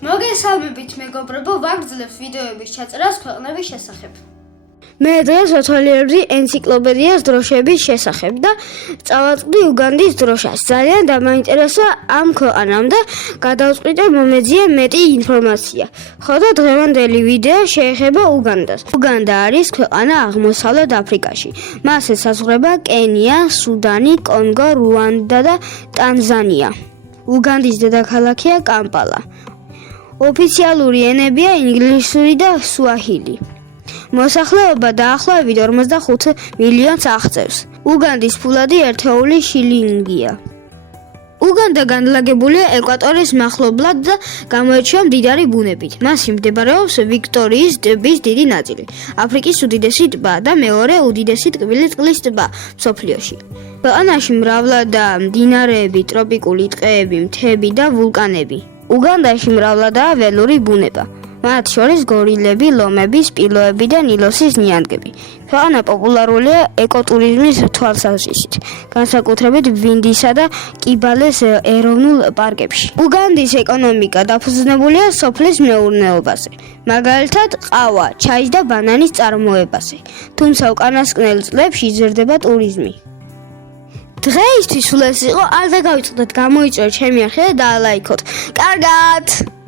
მოგესალმებით მეგობრებო, ვაგრძელებთ ვიდეოების ჩაწერას ქვეყნების შესახებ. მე დღეს ვთვალიერებდი ენციკლოპედიას დროშების შესახებ და წავაწყდი უგანდის დროშას. ძალიან დამაინტერესა ამ ქვეყანამ და გადავწყვიტე მომეძიე მეტი ინფორმაცია. ხო და დღევანდელი ვიდეო შეეხება უგანდას. უგანდა არის ქვეყანა აღმოსავლეთ აფრიკაში. მას ესაზღვრება კენია, სუდანი, კონგო, რუანდა და ტანზანია. უგანდის დედაქალაქია კამპალა. ოფიციალური ენებია ინგლისური და სუაჰილი. მოსახლეობა დაახლოებით 45 მილიონს აღწევს. უგანდის ფულადი ერთეული შილინგია. უგანდა განლაგებულია ეკვატორის მახლობლად და გამოირჩევა მდიდარი ბუნებით. მასში მდებარეობს ვიქტორიის ტბის დიდი ნაწილი, აფრიკის უდიდესი ტბა და მეორე უდიდესი ტკბილი წყლის ტბა მსოფლიოში. ქვეყანაში მრავლადაა მდინარეები, ტროპიკული ტყეები, მთები და ვულკანები. უგანდაში მრავლადაა ველური ბუნება. მათ შორის გორილები, ლომები, სპილოები და ნილოსის ნიანგები. ქვეყანა პოპულარულია ეკოტურიზმის თვალსაზრისით, განსაკუთრებით ვინდისა და კიბალეს ეროვნულ პარკებში. უგანდის ეკონომიკა დაფუძნებულია სოფლის მეურნეობაზე, მაგალითად ყავა, ჩაის და ბანანის წარმოებაზე. თუმცა უკანასკნელ წლებში იზრდება ტურიზმი. დღეისთვის სულ ეს იყო, არ დაგავიწყდეთ, გამოიწვიოთ ჩემი არხი და დაალაიქოთ. კარგად!